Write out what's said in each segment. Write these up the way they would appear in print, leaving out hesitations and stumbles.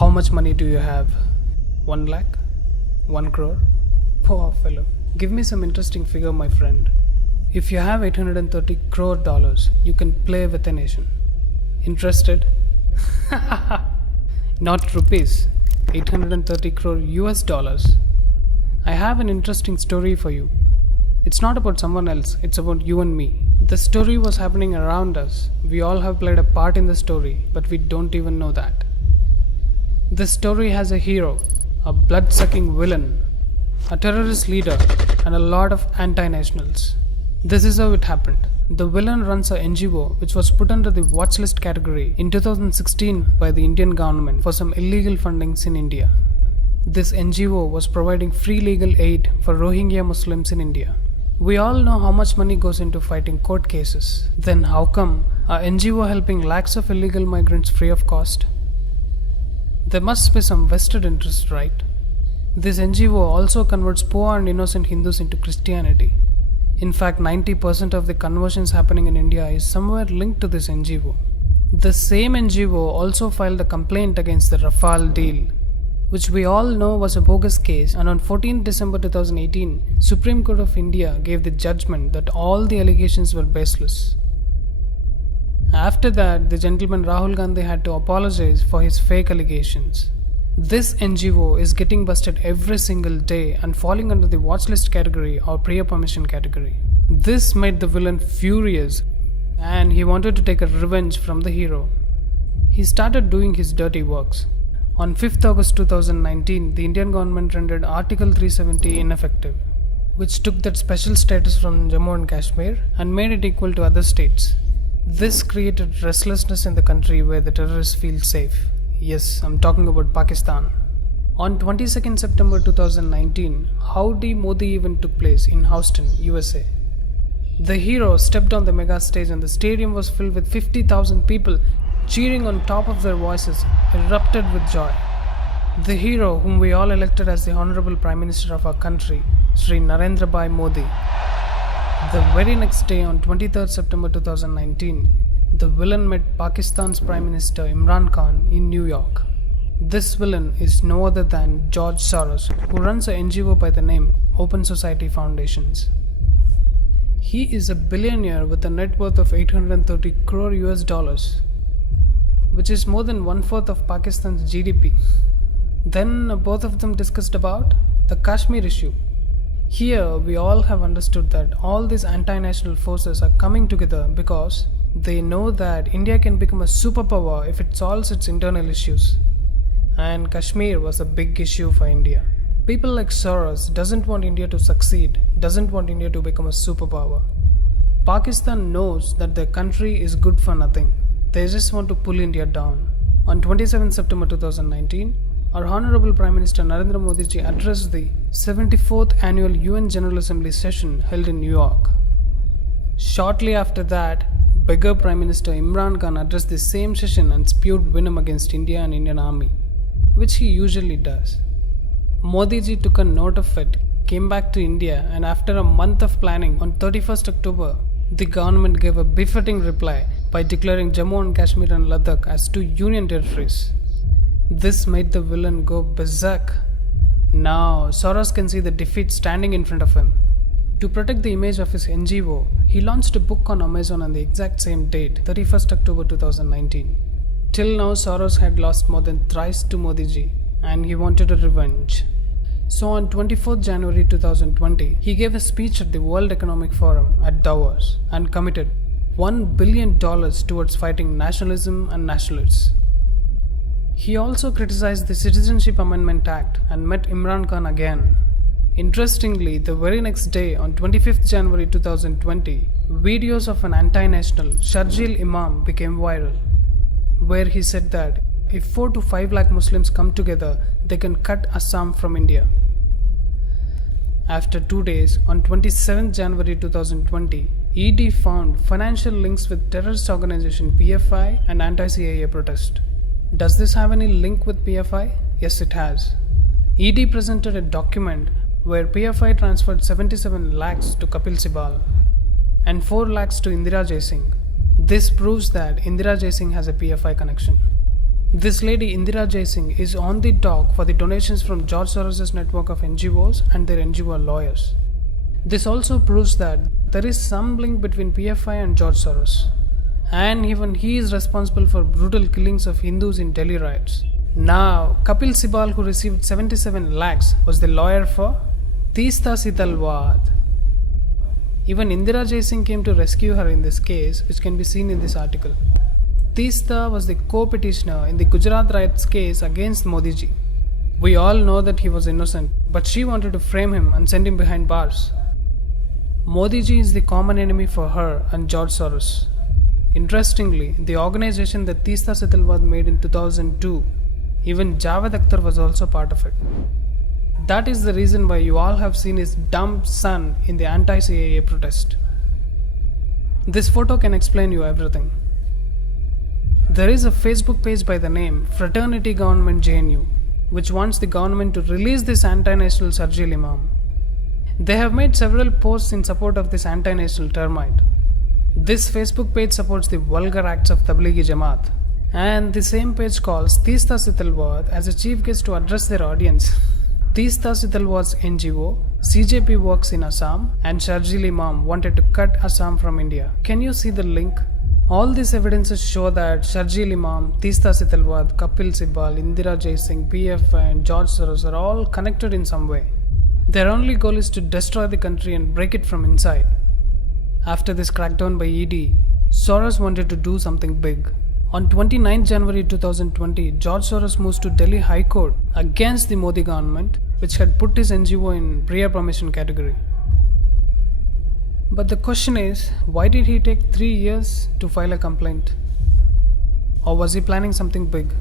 How much money do you have? 1 lakh? 1 crore? Poor fellow. Give me some interesting figure, my friend. If you have $830 crore, you can play with a nation. Interested? Not rupees. 830 crore US dollars. I have an interesting story for you. It's not about someone else, it's about you and me. The story was happening around us. We all have played a part in the story, but we don't even know that. This story has a hero, a blood-sucking villain, a terrorist leader, and a lot of anti-nationals. This is how it happened. The villain runs a NGO which was put under the watch list category in 2016 by the Indian government for some illegal fundings in India. This NGO was providing free legal aid for Rohingya Muslims in India. We all know how much money goes into fighting court cases. Then how come a NGO helping lakhs of illegal migrants free of cost? There must be some vested interest, right? This NGO also converts poor and innocent Hindus into Christianity. In fact, 90% of the conversions happening in India is somewhere linked to this NGO. The same NGO also filed a complaint against the Rafale deal, which we all know was a bogus case, and on 14 December 2018, Supreme Court of India gave the judgment that all the allegations were baseless. After that, the gentleman Rahul Gandhi had to apologize for his fake allegations. This NGO is getting busted every single day and falling under the watchlist category or prior permission category. This made the villain furious and he wanted to take a revenge from the hero. He started doing his dirty works. On 5th August 2019, the Indian government rendered Article 370 ineffective, which took that special status from Jammu and Kashmir and made it equal to other states. This created restlessness in the country where the terrorists feel safe. Yes, I'm talking about Pakistan. On 22nd September 2019, Howdy Modi event took place in Houston, USA. The hero stepped on the mega stage and the stadium was filled with 50,000 people cheering on top of their voices, erupted with joy. The hero, whom we all elected as the Honorable Prime Minister of our country, Sri Narendra Bhai Modi. The very next day, on 23rd September 2019, the villain met Pakistan's Prime Minister Imran Khan in New York. This villain is no other than George Soros, who runs an NGO by the name Open Society Foundations. He is a billionaire with a net worth of 830 crore US dollars, which is more than 1/4 of Pakistan's GDP. Then both of them discussed about the Kashmir issue. Here we all have understood that all these anti-national forces are coming together because they know that India can become a superpower if it solves its internal issues. And Kashmir was a big issue for India. People like Soros doesn't want India to succeed, doesn't want India to become a superpower. Pakistan knows that their country is good for nothing. They just want to pull India down. On 27 September 2019, our Honorable Prime Minister Narendra Modi ji addressed the 74th Annual UN General Assembly session held in New York. Shortly after that, beggar Prime Minister Imran Khan addressed the same session and spewed venom against India and Indian Army, which he usually does. Modi ji took a note of it, came back to India, and after a month of planning, on 31st October, the government gave a befitting reply by declaring Jammu and Kashmir and Ladakh as 2 union territories. This made the villain go berserk. Now, Soros can see the defeat standing in front of him. To protect the image of his NGO, he launched a book on Amazon on the exact same date, 31st October 2019. Till now, Soros had lost more than thrice to Modi ji, and he wanted a revenge. So on 24th January 2020, he gave a speech at the World Economic Forum at Davos and committed $1 billion towards fighting nationalism and nationalists. He also criticized the Citizenship Amendment Act and met Imran Khan again. Interestingly, the very next day, on 25th January 2020, videos of an anti-national Sharjeel Imam became viral, where he said that if 4 to 5 lakh Muslims come together, they can cut Assam from India. After 2 days, on 27th January 2020, ED found financial links with terrorist organization PFI and anti-CIA protest. Does this have any link with PFI? Yes, it has. ED presented a document where PFI transferred 77 lakhs to Kapil Sibal and 4 lakhs to Indira Jaisingh. This proves that Indira Jaisingh has a PFI connection. This lady Indira Jaising is on the dock for the donations from George Soros' network of NGOs and their NGO lawyers. This also proves that there is some link between PFI and George Soros. And even he is responsible for brutal killings of Hindus in Delhi riots. Now, Kapil Sibal, who received 77 lakhs, was the lawyer for Teesta Setalvad. Even Indira Jaising came to rescue her in this case, which can be seen in this article. Teesta was the co-petitioner in the Gujarat riots case against Modi ji. We all know that he was innocent, but she wanted to frame him and send him behind bars. Modi ji is the common enemy for her and George Soros. Interestingly, the organization that Teesta Setalvad made in 2002, even Javed Akhtar was also part of it. That is the reason why you all have seen his dumb son in the anti-CAA protest. This photo can explain you everything. There is a Facebook page by the name Fraternity Government JNU, which wants the government to release this anti-national Sharjeel Imam. They have made several posts in support of this anti-national termite. This Facebook page supports the vulgar acts of Tablighi Jamaat, and the same page calls Teesta Setalvad as a chief guest to address their audience. Teesta Setalvad's NGO, CJP works in Assam, and Sharjeel Imam wanted to cut Assam from India. Can you see the link? All these evidences show that Sharjeel Imam, Teesta Setalvad, Kapil Sibal, Indira Jaising, PFI and George Soros are all connected in some way. Their only goal is to destroy the country and break it from inside. After this crackdown by ED, Soros wanted to do something big. On 29 January 2020, George Soros moves to Delhi High Court against the Modi government, which had put his NGO in prior permission category. But the question is, why did he take 3 years to file a complaint? Or was he planning something big?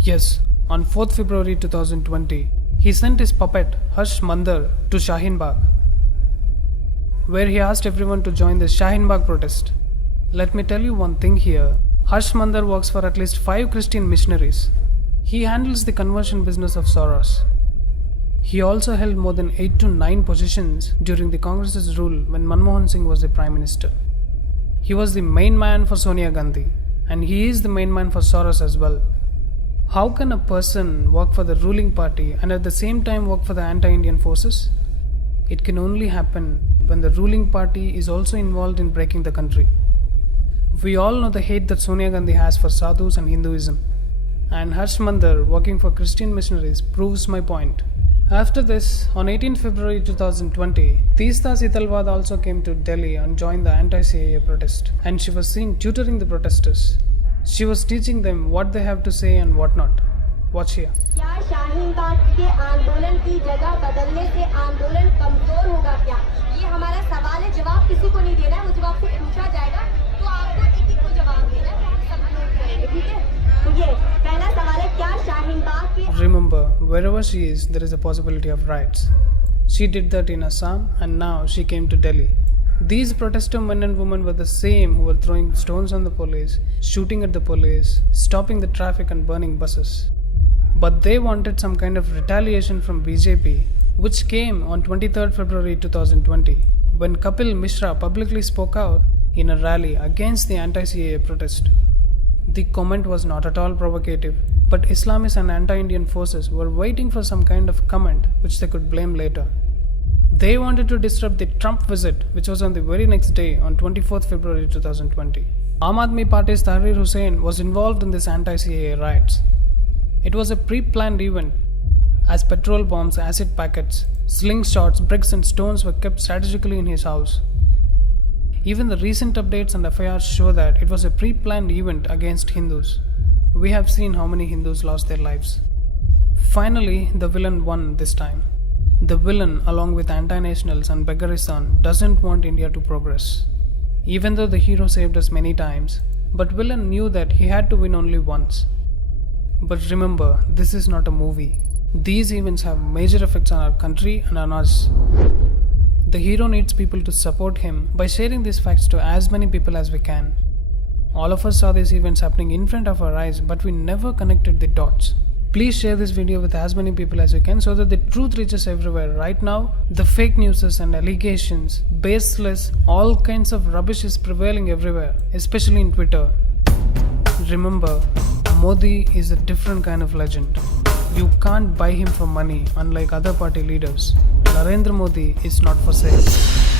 Yes, on 4th February 2020, he sent his puppet Harsh Mandar to Shaheen Bagh, where he asked everyone to join the Shaheen Bagh protest. Let me tell you one thing here. Harsh Mandar works for at least 5 Christian missionaries. He handles the conversion business of Soros. He also held more than 8 to 9 positions during the Congress's rule when Manmohan Singh was the Prime Minister. He was the main man for Sonia Gandhi, and he is the main man for Soros as well. How can a person work for the ruling party and at the same time work for the anti-Indian forces? It can only happen when the ruling party is also involved in breaking the country. We all know the hate that Sonia Gandhi has for sadhus and Hinduism, and Harsh Mandar working for Christian missionaries proves my point. After this, on 18 February 2020, Teesta Setalvad also came to Delhi and joined the anti-CAA protest, and she was seen tutoring the protesters. She was teaching them what they have to say and what not. Watch here. क्या शाहीन बाग के आंदोलन की जगह बदलने से आंदोलन कमजोर होगा क्या? ये हमारा सवाल है, जवाब किसी को नहीं देना है, वो जवाब से पूछा जाएगा तो आपको एक एक को जवाब देना है, हम सब नोट करेंगे, ठीक है? तो ये पहला सवाल है, क्या शाहीन बाग के Remember, wherever she is, there is a possibility of riots. She did that in Assam, and now she came to Delhi. These protester men and women were the same who were throwing stones on the police, shooting at the police, stopping the traffic and burning buses. But they wanted some kind of retaliation from BJP, which came on 23rd February 2020, when Kapil Mishra publicly spoke out in a rally against the anti-CAA protest. The comment was not at all provocative, but Islamists and anti-Indian forces were waiting for some kind of comment which they could blame later. They wanted to disrupt the Trump visit, which was on the very next day on 24th February 2020. Aam Aadmi Party's Tahrir Hussain was involved in this anti-CAA riots. It was a pre-planned event, as petrol bombs, acid packets, slingshots, bricks and stones were kept strategically in his house. Even the recent updates and FIRs show that it was a pre-planned event against Hindus. We have seen how many Hindus lost their lives. Finally, the villain won this time. The villain, along with anti-nationals and Begaristan, doesn't want India to progress. Even though the hero saved us many times, but villain knew that he had to win only once. But remember, this is not a movie. These events have major effects on our country and on us. The hero needs people to support him by sharing these facts to as many people as we can. All of us saw these events happening in front of our eyes, but we never connected the dots. Please share this video with as many people as you can so that the truth reaches everywhere. Right now, the fake news and allegations, baseless, all kinds of rubbish is prevailing everywhere, especially in Twitter. Remember, Modi is a different kind of legend. You can't buy him for money, unlike other party leaders. Narendra Modi is not for sale.